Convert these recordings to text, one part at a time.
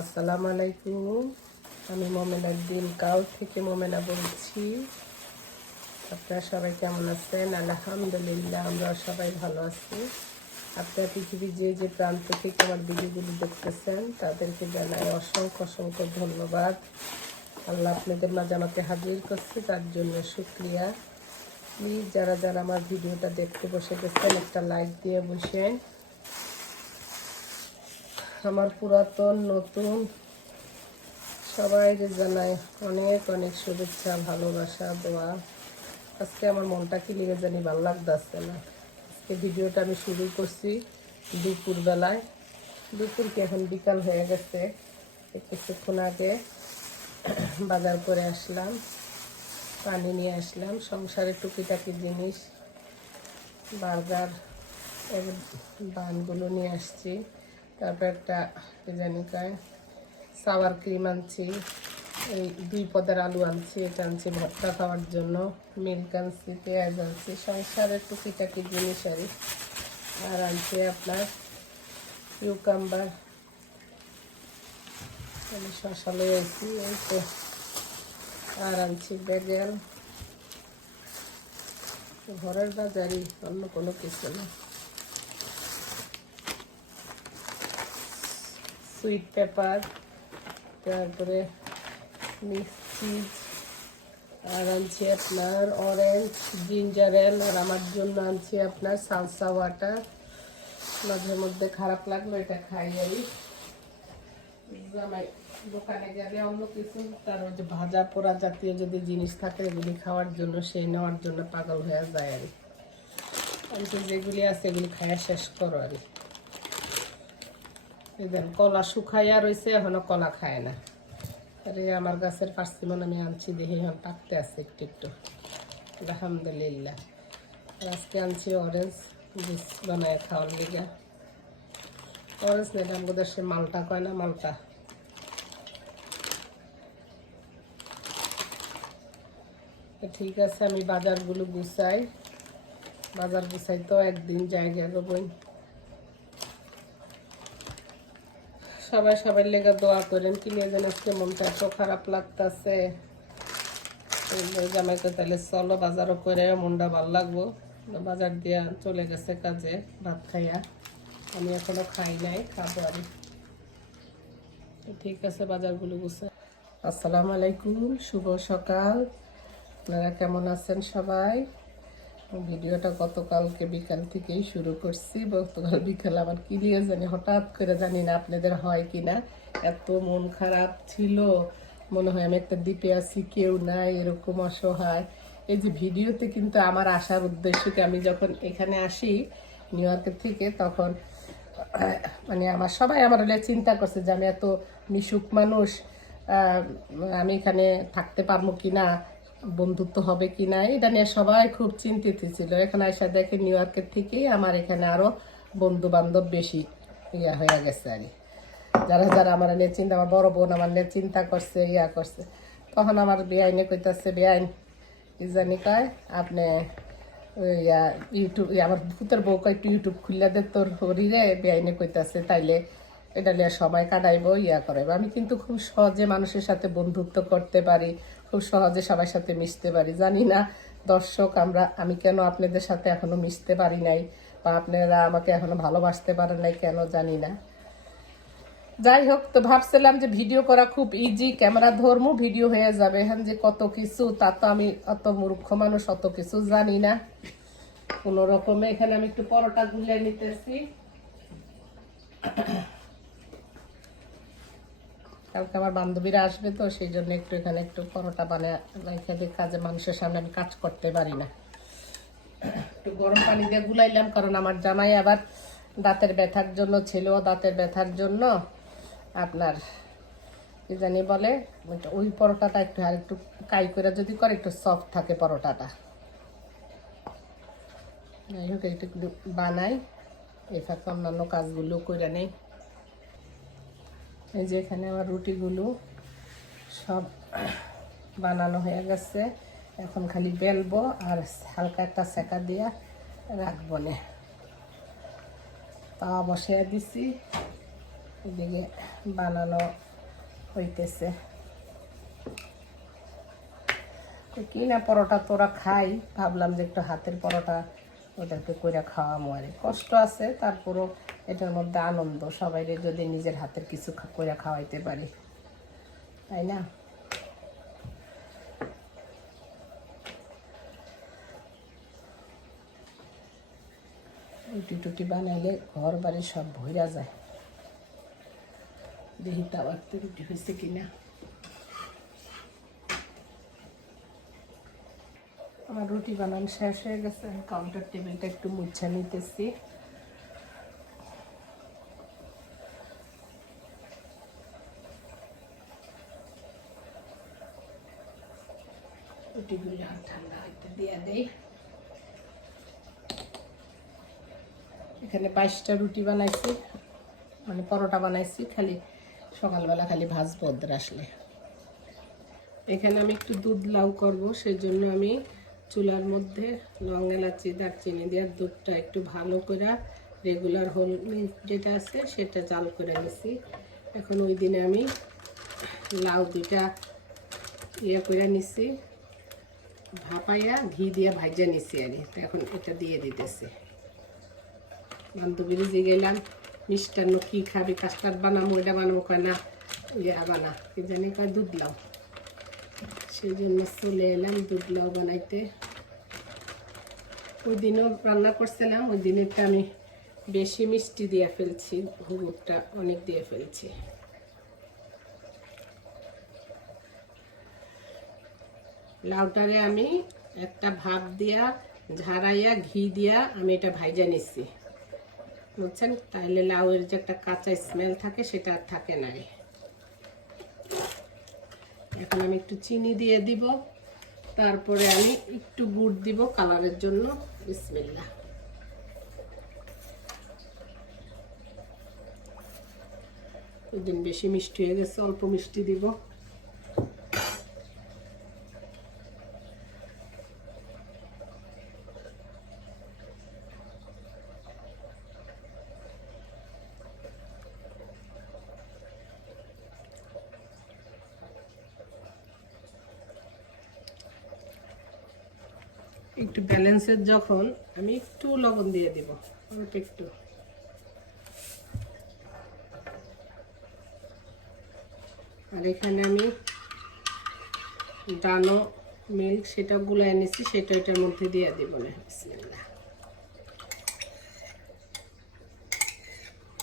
আসসালামু আলাইকুম। আমি মোমেনার দিন কাউ থেকে মোমেনা বলছি। আপনারা সবাই কেমন আছেন? আলহামদুলিল্লাহ আমরা সবাই ভালো আছি। আপনারা পৃথিবীর যে যে প্রান্ত থেকে আমার ভিডিওগুলি দেখতেছেন, তাদেরকে জানাই অসংখ্য অসংখ্য ধন্যবাদ। আল্লাহ আপনাদের মাঝে আমাকে হাজির করছে, তার জন্য শুক্রিয়া। প্লিজ, যারা যারা আমার ভিডিওটা দেখতে বসে গেছেন, একটা লাইক দিয়ে বসেন। আমার পুরাতন, নতুন সবাইকে জানাই অনেক অনেক শুভেচ্ছা, ভালোবাসা, দোয়া। আজকে আমার মনটা কি লেগে জানি ভালো লাগতেছে না। আজকে ভিডিওটা আমি শুরু করছি দুপুর বেলায় দুপুর কি এখন বিকাল হয়ে গেছে। কিছুক্ষণ আগে বাজার করে আসলাম, পানি নিয়ে আসলাম, সংসারের টুকিটাকি জিনিস, বার্গার বানগুলো নিয়ে আসছি। তারপর একটা কি জানি সাওয়ার ক্রিম আনছি। এই দুই পদের আলু আনছি, এটা আনছি ভর্তা খাওয়ার জন্য। মিল্ক আনছি, পেঁয়াজ আনছি, সংসারের টুকিটাকি জিনিস আরই আর আনছি আপনার কিউকাম্বার আমি শশা আছি এই তো। আর আনছি বেগেল। ঘরের বাজারই, অন্য কোনো কিছু না। সুইট পেপার তারপরে মিক্স আর আনছি আপনার অরেঞ্জ জিঞ্জার এল আর আমার জন্য আনছি আপনার সালসা ওয়াটার মাঝে মধ্যে খারাপ লাগল, এটা খাই আমি। দোকানে গেলে অন্য কিছু, তার ওই যে ভাজা পোড়া জাতীয় যদি জিনিস থাকে, এগুলি খাওয়ার জন্য, সেই নেওয়ার জন্য পাগল হয়ে যায় আর কিন্তু যেগুলি আছে, এগুলি খাইয়া শেষ করো আর এই দেন, কলা শুকাইয়া রয়েছে এখনও কলা খায় না। আরে, আমার গাছের পার্সিমন আমি আনছি দেখি, এখন পাকতে আছে একটু একটু। আলহামদুলিল্লাহ। আজকে আনছি অরেঞ্জ জুস বানায় খাওয়ার লিগা। অরেঞ্জ নেই আমাদের সে মালটা কয় না, মালটা। ঠিক আছে, আমি বাজারগুলো গুছাই। বাজার গুছাই তো একদিন জায়গা দেবই। সবাই সবাই লেগে দোয়া করেন কি যেন আজকে মনটা এত খারাপ লাগতেছে। জামাইকে তাহলে চলো বাজারও করে, মনটা ভালো লাগবো। বাজার দিয়া চলে গেছে কাজে, ভাত খাইয়া। আমি এখনও খাই নাই, খাব আর ঠিক আছে, বাজারগুলো গুছে। আসসালামু আলাইকুম, শুভ সকাল। আপনারা কেমন আছেন সবাই? ভিডিওটা গতকালকে বিকাল থেকেই শুরু করছি। গতকাল বিকাল আমার কি নিয়ে জানি, হঠাৎ করে জানি না আপনাদের হয় কি না এত মন খারাপ ছিল, মনে হয় আমি একটা দ্বীপে আছি, কেউ নাই, এরকম অসহায়। এই যে ভিডিওতে কিন্তু আমার আসার উদ্দেশ্যকে আমি যখন এখানে আসি নিউ ইয়র্কের থেকে, তখন মানে আমার সবাই আমার চিন্তা করছে যে আমি এত মিশুক মানুষ আমি এখানে থাকতে পারব কি না বন্ধুত্ব হবে কি না, এটা নিয়ে সবাই খুব চিন্তিত ছিল। এখানে এসে দেখে নিউ ইয়র্কের থেকেই আমার এখানে আরও বন্ধু বান্ধব বেশি ইয়া হয়ে গেছে আর। যারা যারা আমার নিয়ে চিন্তা, আমার বড় বোন আমার নিয়ে চিন্তা করছে, ইয়া করছে। তখন আমার বেআইনে কইতাছে, বেআইন জানি কয়, আপনি ইয়া, ইউটিউব, আমার ভূতের বউ কয়, একটু ইউটিউব খুললে দে তোর হরিরে বেআইনে কইতাছে। তাইলে এটা নিয়ে সময় কাটাইবো, ইয়া করাইবো। আমি কিন্তু খুব সহজে মানুষের সাথে বন্ধুত্ব করতে পারি, খুব সহজে সবার সাথে মিশতে পারি। জানি না, দর্শক, আমরা, আমি কেন আপনাদের সাথে এখনও মিশতে পারি নাই, বা আপনারা আমাকে এখনও ভালোবাসতে পারেন নাই, কেন জানি না। যাই হোক, তো ভাবছিলাম যে ভিডিও করা খুব ইজি ক্যামেরা ধর্ম, ভিডিও হয়ে যাবে। হ্যাঁ যে কত কিছু, তা তো আমি অত মূর্খ মানুষ অত কিছু জানি না। কোনো রকমে এখানে আমি একটু পরোটা গুলে নিতেছি। কালকে আমার বান্ধবীরা আসবে তো, সেই জন্য একটু এখানে একটু পরোটা বানিয়ে রেখে কাজে মানুষের সামনে আমি কাজ করতে পারি না। একটু গরম পানি দিয়ে গুলাইলাম, কারণ আমার জামাই আবার দাঁতের ব্যথার জন্য ছিল দাঁতের ব্যথার জন্য আপনার কি জানি বলে ওই পরোটাটা একটু আর একটু কাই করে যদি করে, একটু সফট থাকে পরোটাটা। যাই হোক একটু একটু বানাই। এই ফাঁকে অন্যান্য কাজগুলো করে নেই। এই যে এখানে আমার রুটিগুলো সব বানানো হয়ে গেছে। এখন খালি বেলবো আর হালকা একটা সেকা দিয়া রাখব নে। তাওয়া বসিয়ে দিছি। এদিকে বানানো হইতেছে। কিনা পরোটা তোরা খাই। ভাবলাম যে একটু হাতের পরোটা ওদেরকে কইরা খাওয়ামো আর। কষ্ট আছে, তারপরও এটার মধ্যে আনন্দ। সবাই যদি নিজের হাতের কিছু কইরা খাওয়াইতে পারি। তাই না? রুটি টুটি বানাইলে ঘর বাড়ি সব ভরা যায়। দেখি তাওয়াতে রুটি হয়েছে কিনা? আমার রুটি বানানো শেষ হয়ে গেছে। আমি কাউন্টার টেবিলটা একটু মুছা নিতেছি। রুটিগুলো ঠান্ডা হইতে দিয়ে দেই। এখানে বাইশটা রুটি বানাইছি মানে পরোটা বানাইছি, খালি সকালবেলা খালি ভাজবো ওদের আসলে। এখানে আমি একটু দুধ লাউ করব সেই জন্য আমি চুলার মধ্যে লং এলাচি, দারচিনি দিয়ে দুধটা একটু ভালো করে রেগুলার হোল যেটা আছে সেটা জাল করে নিছি। এখন ওই দিনে আমি লাউ দুইটা ইয়ে করে নিছি ভাপাইয়া ঘি দিয়ে ভাজা নিছি আর এখন এটা দিয়ে দিতেছি। বান্ধবীর যে গেলাম, মিষ্টান্ন কি খাবি কাস্টার্ড বানাবো এটা বানাবো কয় না, ইয়া বানা, কি জানি, কয় দুধ লাউ সেই জন্য চলে এলাম দুধ লাউ বানাইতে ওই দিনও রান্না করছিলাম ওই দিনেরটা আমি বেশি মিষ্টি দিয়ে ফেলছি ঘুগুরটা অনেক দিয়ে ফেলছি। লাউটারে আমি একটা ভাপ দিয়া, ঝাড়াইয়া, ঘি দিয়া আমি এটা ভাইজা নিচ্ছি বুঝছেন? তাহলে লাউয়ের যে একটা কাঁচা স্মেল থাকে, সেটা আর থাকে না এখন আমি একটু চিনি দিয়ে দিব। তারপরে আমি একটু গুড় দিব কালারের জন্য। বিসমিল্লা দিন বেশি মিষ্টি হয়ে গেছে, অল্প মিষ্টি দিব। একটু ব্যালেন্সের যখন আমি একটু লবণ দিয়ে দেব, অল্প একটু। আর এখানে আমি ডানো মিল্ক সেটা গুলায় নিচ্ছি সেটা এটার মধ্যে দিয়ে দিব না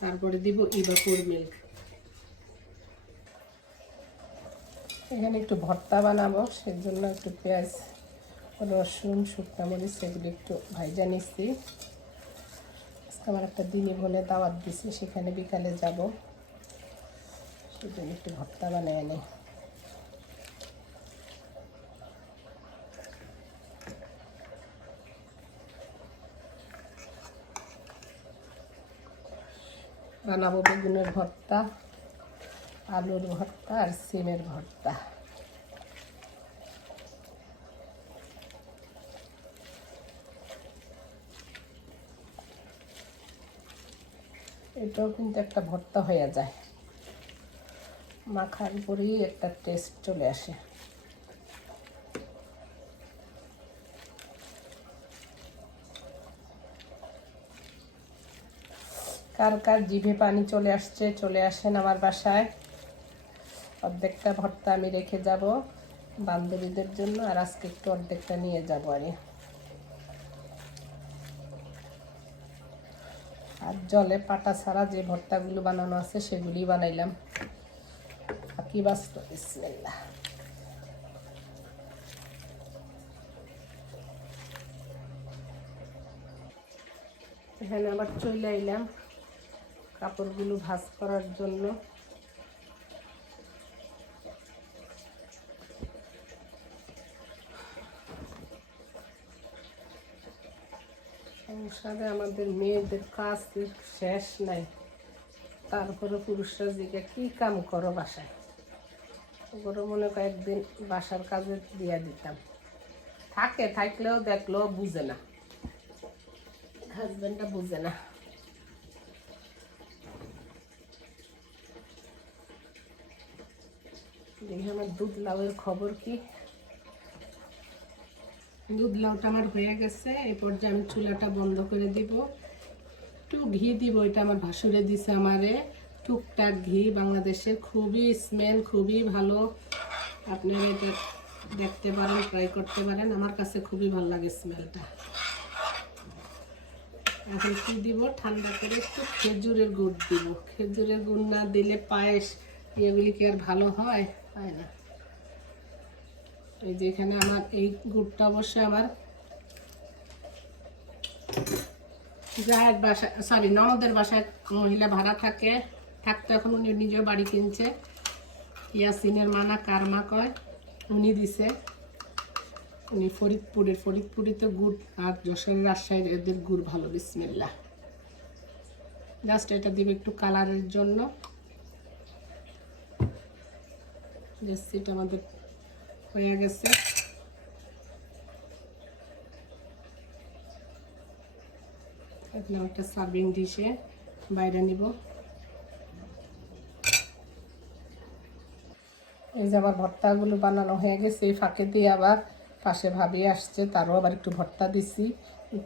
তারপরে দিব ইবাপুর মিল্ক এখানে একটু ভর্তা বানাবো, সেজন্য একটু পেঁয়াজ রসুন, শুকনা মরিচ, এগুলো একটু ভাইজা নিচ্ছি আমার একটা দিনে বলে দাওয়াত দিছি, সেখানে বিকালে যাব। সেজন্য একটু ভর্তা বানিয়ে নেই বানাবো বেগুনের ভর্তা, আলুর ভর্তা আর সিমের ভর্তা। এটাও কিন্তু একটা ভর্তা হয়ে যায়। মাখার পরেই একটা টেস্ট চলে আসে। কার কার জিভে পানি চলে আসছে, চলে আসেন আমার বাসায়। অর্ধেকটা ভর্তা আমি রেখে যাব বান্ধবীদের জন্য, আর আজকে একটু অর্ধেকটা নিয়ে যাব আর। আর জলে পাটা ছাড়া যে ভর্তাগুলো বানানো আছে সেগুলি বানাইলাম। কি বাস্ত ইসমিল্লা এখানে আবার চলে আইলাম কাপড়গুলো ভাজ করার জন্য। সংসারে আমাদের মেয়েদের কাজ শেষ নাই? তারপরে পুরুষরা জিজ্ঞে কী কাম করো বাসায়? ওগুলো মনে কয়েকদিন বাসার কাজে দিয়ে দিতাম। থাকে, থাকলেও দেখলেও বুঝে না। হাজব্যান্ডটা বুঝে না। দেখি আমার দুধ লাউয়ের খবর কি? দুধ লাউটা আমার হয়ে গেছে এই পর্যায়ে আমি চুলাটা বন্ধ করে দিব। একটু ঘি দিব, এটা আমার ভাসুরে দিছে আমারে। টুকটাক ঘি, বাংলাদেশের খুবই স্মেল খুবই ভালো। আপনারা এটা দেখতে পারেন ট্রাই করতে পারেন। আমার কাছে খুবই ভালো লাগে স্মেলটা এখন কি দিব? ঠান্ডা করে একটু খেজুরের গুড় দিব। খেজুরের গুড় না দিলে পায়েস, এগুলি কি আর ভালো হয়? হয় না। এই যে এখানে আমার এই গুড়টা অবশ্যই আমার যার বাসা সরি ননদের বাসায় মহিলা ভাড়া থাকে। থাকতো এখন উনি নিজেও বাড়ি কিনছে। ইয়াসিনের মানা কারমা কয়, উনি দিছে। উনি ফরিদপুরের ফরিদপুরে তো গুড় আর যশোর রাজশাহীর এদের গুড় ভালো বিসমিল্লা জাস্ট এটা দিবে একটু কালারের জন্য। আমাদের হয়ে গেছে। একটা সার্ভিং ডিশে বাইরে নিব। এই যে আবার ভর্তাগুলো বানানো হয়ে গেছে, এই ফাঁকে দিয়ে আবার পাশে ভাবি আসছে, তারও আবার একটু ভর্তা দিছি।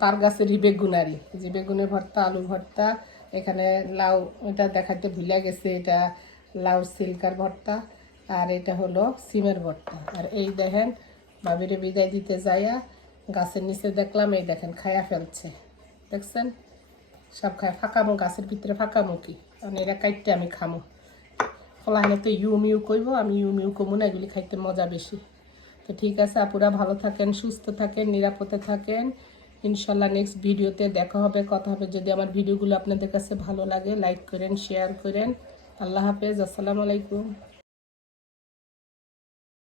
তার গাছেরই বেগুন আরি এই যে বেগুনের ভর্তা আলু ভর্তা, এখানে লাউ, এটা দেখাতে ভুলে গেছে, এটা লাউ, সিল্কার ভর্তা। আর এটা হলো সিমের ভর্তা। আর এই দেখেন ভাবিরে বিদায় দিতে যাইয়া গাছের নিচে দেখলাম, এই দেখেন খায়া ফেলছে। দেখছেন? সব খায় ফাঁকামো, গাছের ভিতরে ফাঁকামো কি? কারণ এরা কাইটতে আমি খামো। ফলাহানে তো ইউ মিউ কইব, আমি ইউ মিউ কমু না, এগুলি খাইতে মজা বেশি। তো ঠিক আছে, আপুরা ভালো থাকেন, সুস্থ থাকেন, নিরাপদে থাকেন। ইনশাল্লাহ নেক্সট ভিডিওতে দেখা হবে, কথা হবে। যদি আমার ভিডিওগুলো আপনাদের কাছে ভালো লাগে লাইক করেন শেয়ার করেন। আল্লাহ হাফেজ, আসসালামু আলাইকুম।